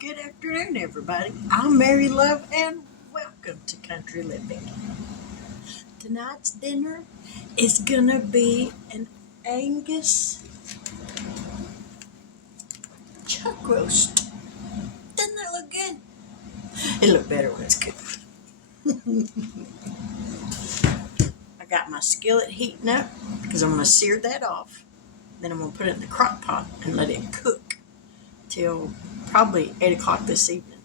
Good afternoon, everybody. I'm Mary Love, and welcome to Country Living. Tonight's dinner is gonna be an Angus chuck roast. Doesn't that look good? It look better when it's cooked. I got my skillet heating up because I'm gonna sear that off. Then I'm gonna put it in the crock pot and let it cook till probably 8 o'clock this evening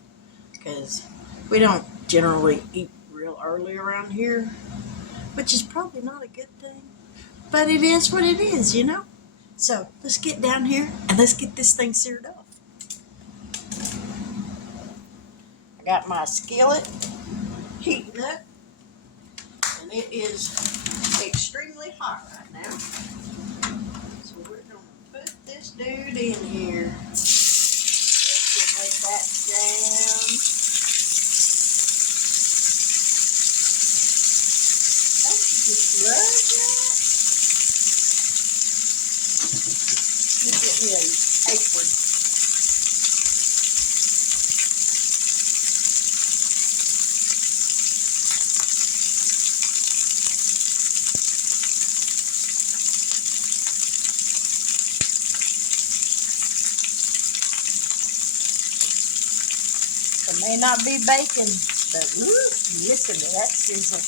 because we don't generally eat real early around here, which is probably not a good thing. But it is what it is. So let's get down here and let's get this thing seared off. I got my skillet heating up, and it is extremely hot right now. So we're going to put this dude in here. Let's let that down. Don't you just love that? Let me get me an apron. It may not be bacon, but listen to that sizzle.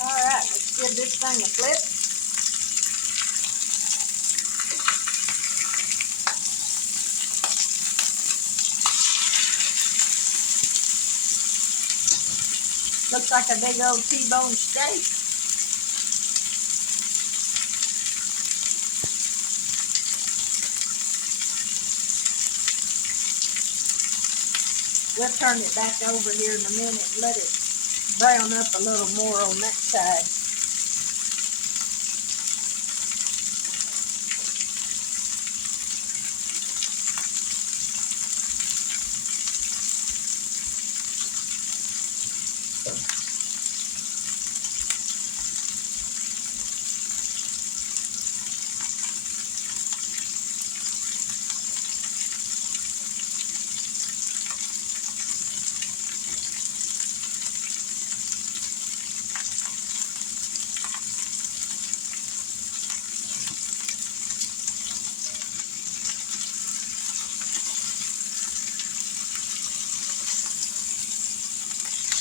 All right, let's give this thing a flip. Looks like a big old T-bone steak. We'll turn it back over here in a minute and let it brown up a little more on that side.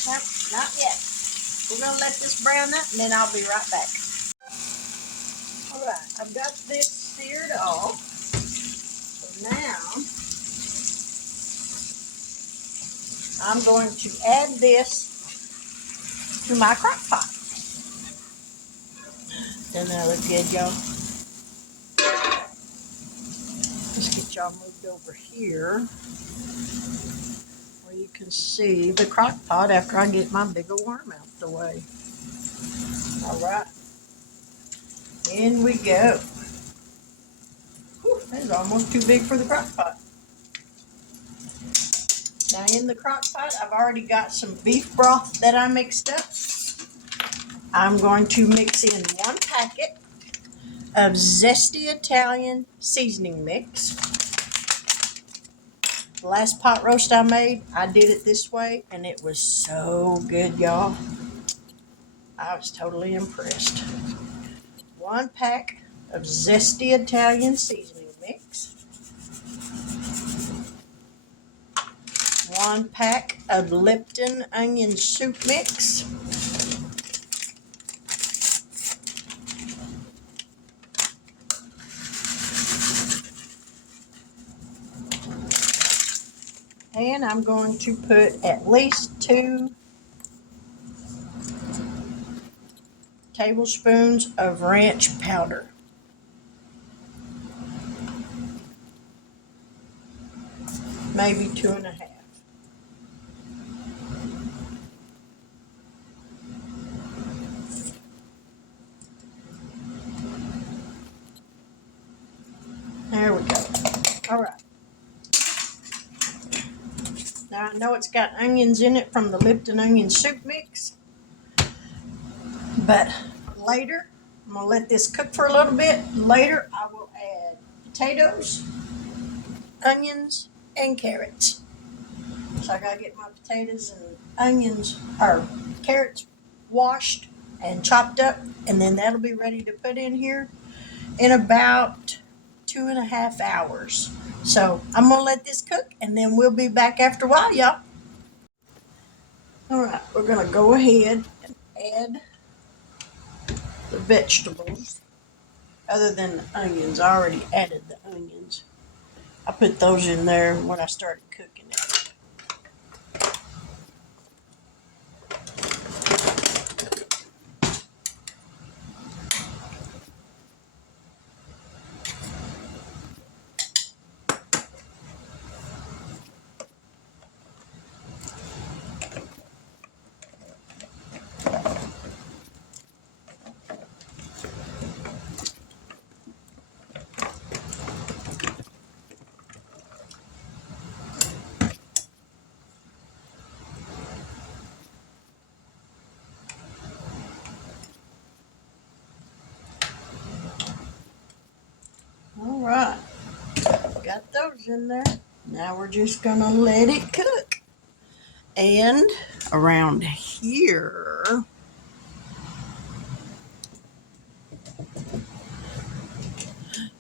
Nope, not yet. We're going to let this brown up and then I'll be right back. Alright, I've got this seared off. So now I'm going to add this to my crock pot. Doesn't that look good, y'all? Let's get y'all moved over here where you can see the crock pot after I get my big old worm out the way. Alright, in we go. Whew, that is almost too big for the crock pot. Now in the crock pot, I've already got some beef broth that I mixed up. I'm going to mix in 1 packet of Zesty Italian seasoning mix. The last pot roast I made, I did it this way, and it was so good, y'all. I was totally impressed. 1 pack of Zesty Italian seasoning mix. 1 pack of Lipton onion soup mix. And I'm going to put at least 2 tablespoons of ranch powder. Maybe 2.5. Now I know it's got onions in it from the Lipton onion soup mix, but later, I'm gonna let this cook for a little bit. Later, I will add potatoes, onions, and carrots. So I gotta get my potatoes and onions, or carrots, washed and chopped up, and then that'll be ready to put in here in about 2.5 hours. So I'm gonna let this cook, and then we'll be back after a while, y'all. All right, we're gonna go ahead and add the vegetables. Other than the onions, I already added the onions. I put those in there when I started cooking it. All right, got those in there. Now we're just gonna let it cook. And around here,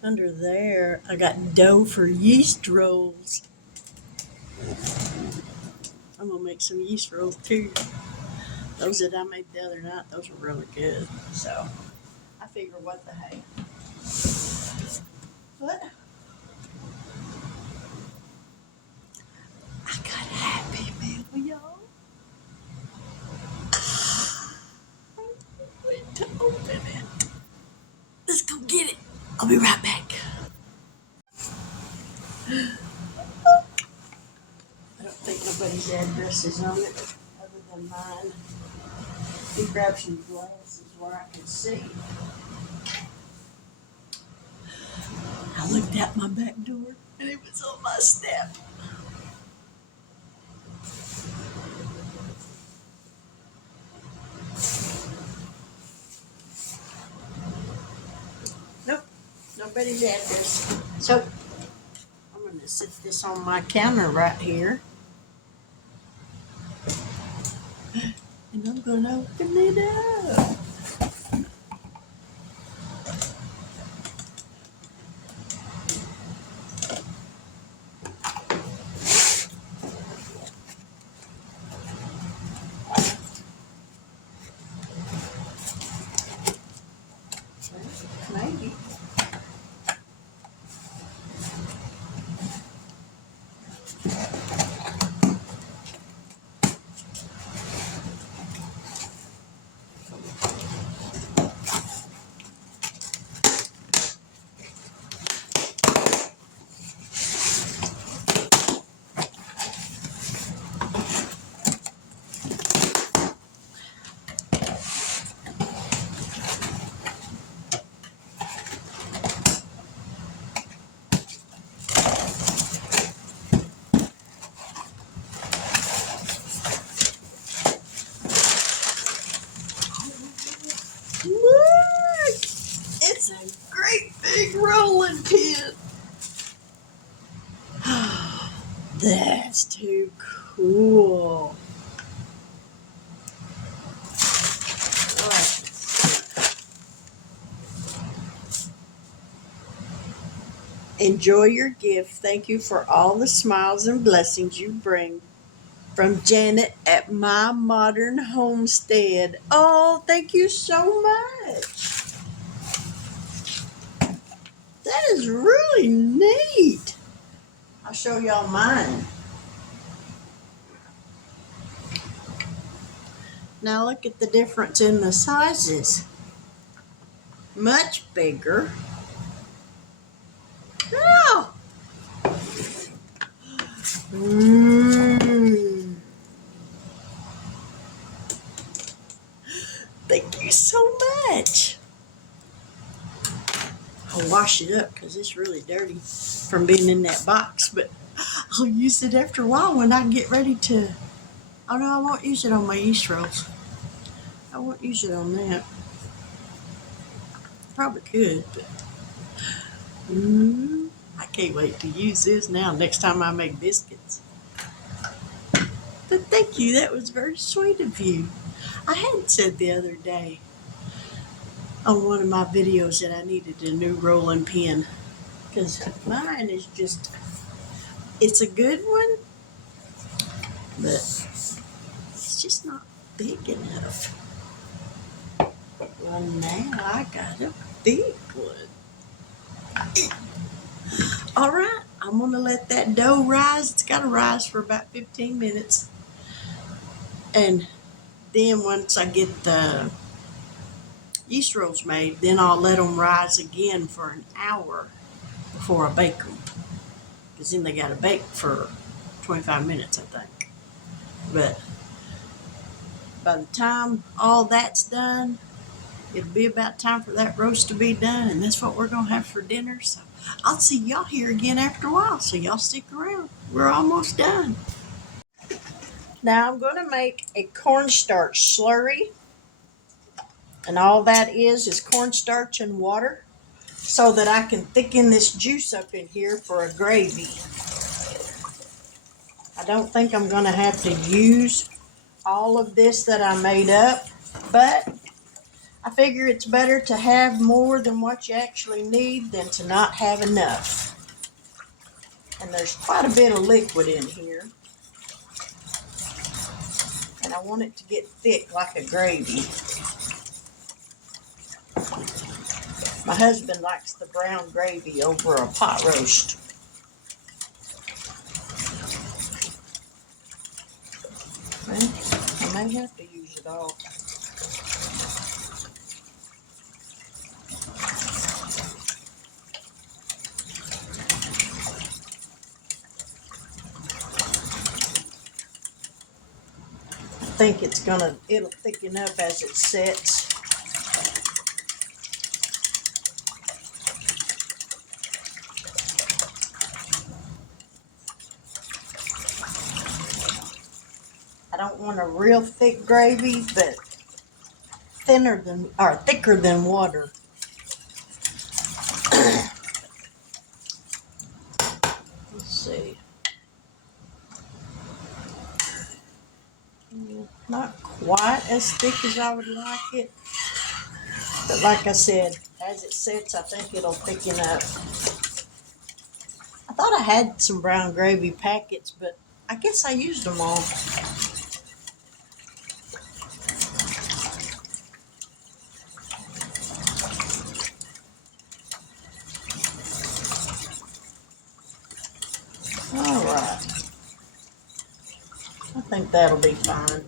under there, I got dough for yeast rolls. I'm gonna make some yeast rolls too. Those that I made the other night, those were really good. So I figure, what the heck. But I got a Happy Meal, y'all. Wait to open it. Let's go get it. I'll be right back. I don't think nobody's address is on it other than mine. He grabbed some glasses where I can see. I looked out my back door and it was on my step. Nope, nobody's address. So I'm going to sit this on my counter right here. And I'm going to open it up. Maybe. Look! It's a great big rolling pin. That's too cool. All right. Enjoy your gift. Thank you for all the smiles and blessings you bring. From Janet at My Modern Homestead. Oh, thank you so much. That is really neat. I'll show y'all mine. Now look at the difference in the sizes. Much bigger. Oh. Thank you so much. I'll wash it up because it's really dirty from being in that box, but I'll use it after a while when I get ready to. Oh no, I won't use it on my yeast rolls. I won't use it on that. Probably could, but I can't wait to use this now next time I make biscuits. But thank you, that was very sweet of you. I had said the other day on one of my videos that I needed a new rolling pin because mine is just, it's a good one, but it's just not big enough. Well, now I got a big one. All right, I'm going to let that dough rise. It's got to rise for about 15 minutes. And then once I get the yeast rolls made, then I'll let them rise again for an hour before I bake them. Because then they got to bake for 25 minutes, I think. But by the time all that's done, it'll be about time for that roast to be done, and that's what we're going to have for dinner. So I'll see y'all here again after a while, so y'all stick around. We're almost done. Now I'm going to make a cornstarch slurry, and all that is cornstarch and water so that I can thicken this juice up in here for a gravy. I don't think I'm going to have to use all of this that I made up, but I figure it's better to have more than what you actually need than to not have enough. And there's quite a bit of liquid in here. And I want it to get thick like a gravy. My husband likes the brown gravy over a pot roast. Well, I may have to use it all. I think it'll thicken up as it sets. I don't want a real thick gravy, but thicker than water. Let's see. Not quite as thick as I would like it, but like I said, as it sets, I think it'll thicken up. I thought I had some brown gravy packets, but I guess I used them all. All right. I think that'll be fine.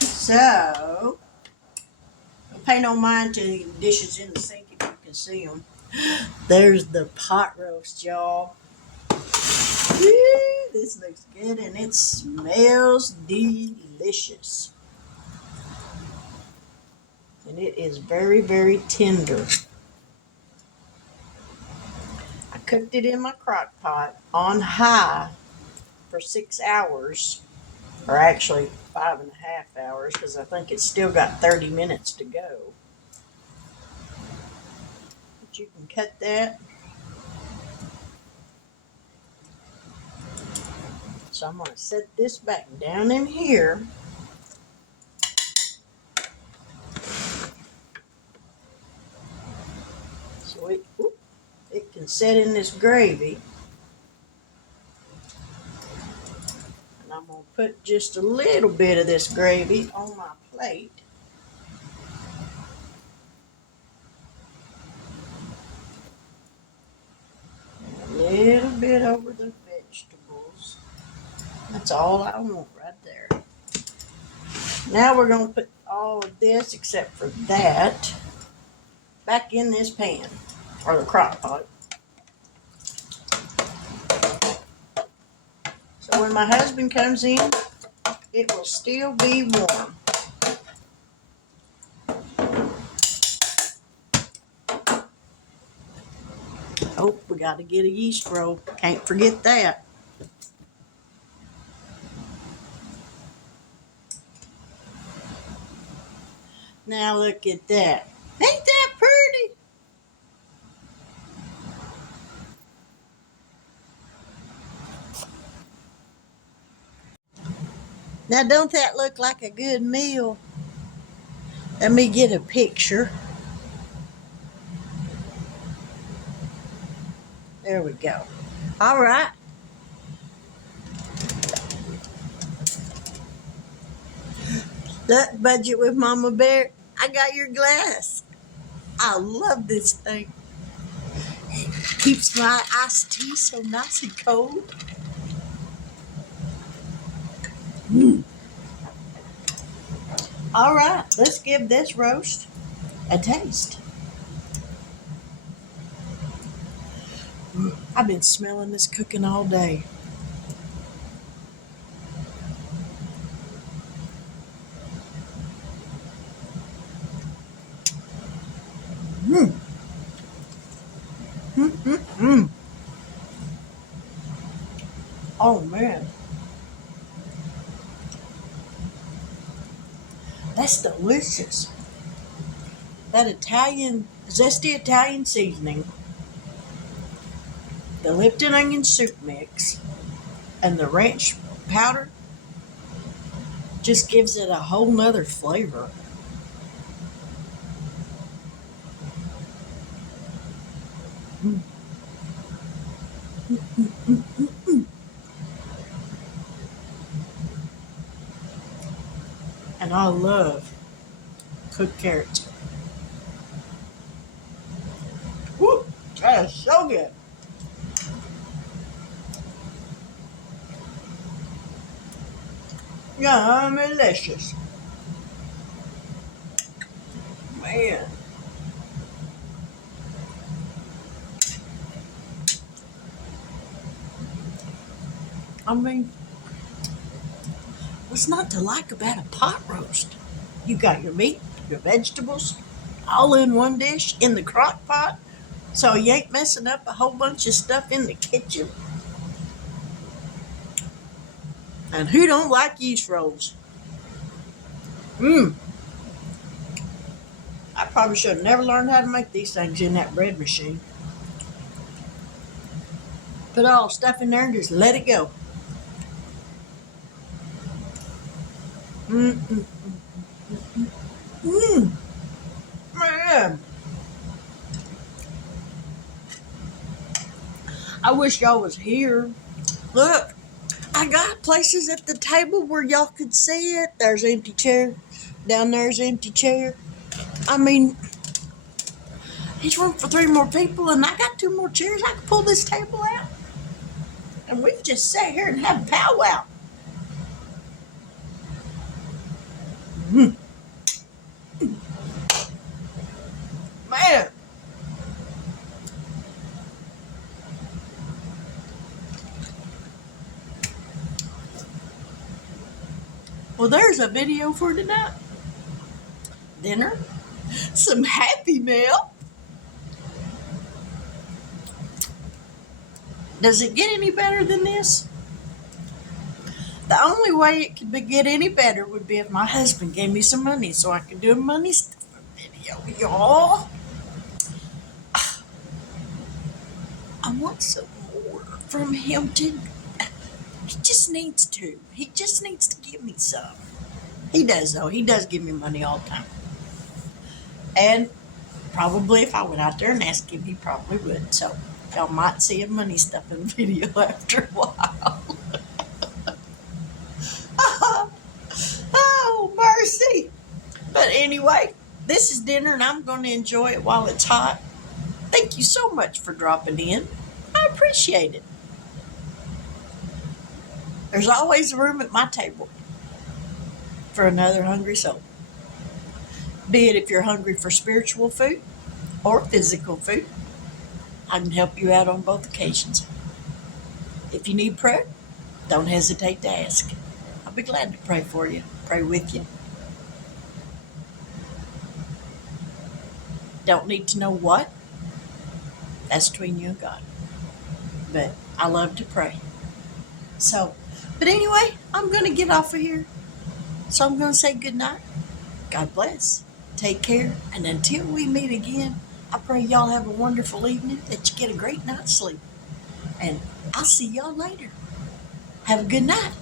So, pay no mind to the dishes in the sink if you can see them. There's the pot roast, y'all. Woo, this looks good and it smells delicious. And it is very, very tender. I cooked it in my crock pot on high for 6 hours, or actually 5.5 hours, because I think it's still got 30 minutes to go. But you can cut that. So I'm going to set this back down in here. So it can set in this gravy. And I'm going to put just a little bit of this gravy on my plate. A little bit over the vegetables. That's all I want right there. Now we're going to put all of this, except for that, back in this pan, or the crock pot. So when my husband comes in, it will still be warm. Oh, we got to get a yeast roll. Can't forget that. Now look at that. Ain't that pretty? Now don't that look like a good meal? Let me get a picture. There we go. All right. Look, budget with Mama Bear. I got your glass. I love this thing. Keeps my iced tea so nice and cold. Mm. All right, let's give this roast a taste. I've been smelling this cooking all day. Mm. Mm, mm, mm. Oh man, that's delicious. That Italian, zesty Italian seasoning, the Lipton onion soup mix, and the ranch powder just gives it a whole nother flavor. Mm. And I love cooked carrots. Woo, that is so good. Yum, delicious. Man. I mean, what's not to like about a pot roast? You got your meat, your vegetables, all in one dish in the crock pot, so you ain't messing up a whole bunch of stuff in the kitchen. And who don't like yeast rolls? Mmm. I probably should have never learned how to make these things in that bread machine. Put all the stuff in there and just let it go. Mmm. Mmm. Man. I wish y'all was here. Look, I got places at the table where y'all could see it. There's an empty chair. Down there's an empty chair. I mean, he's room for 3 more people, and I got 2 more chairs. I could pull this table out, and we could just sit here and have a powwow. Mm. Man. Well, there's a video for tonight. Dinner, some Happy Meal. Does it get any better than this? The only way it could get any better would be if my husband gave me some money so I could do a money stuffing video, y'all. I want some more from him too. He just needs to. He just needs to give me some. He does though. He does give me money all the time. And probably if I went out there and asked him, he probably would. So y'all might see a money stuffing video after a while. Oh, mercy. But anyway, this is dinner and I'm going to enjoy it while it's hot. Thank you so much for dropping in. I appreciate it. There's always room at my table for another hungry soul. Be it if you're hungry for spiritual food or physical food, I can help you out on both occasions. If you need prayer, don't hesitate to ask. I'll be glad to pray for you, pray with you. Don't need to know what? That's between you and God. but I love to pray. So, but anyway, I'm going to get off of here. So I'm going to say good night. God bless. Take care. And until we meet again, I pray y'all have a wonderful evening, that you get a great night's sleep. And I'll see y'all later. Have a good night.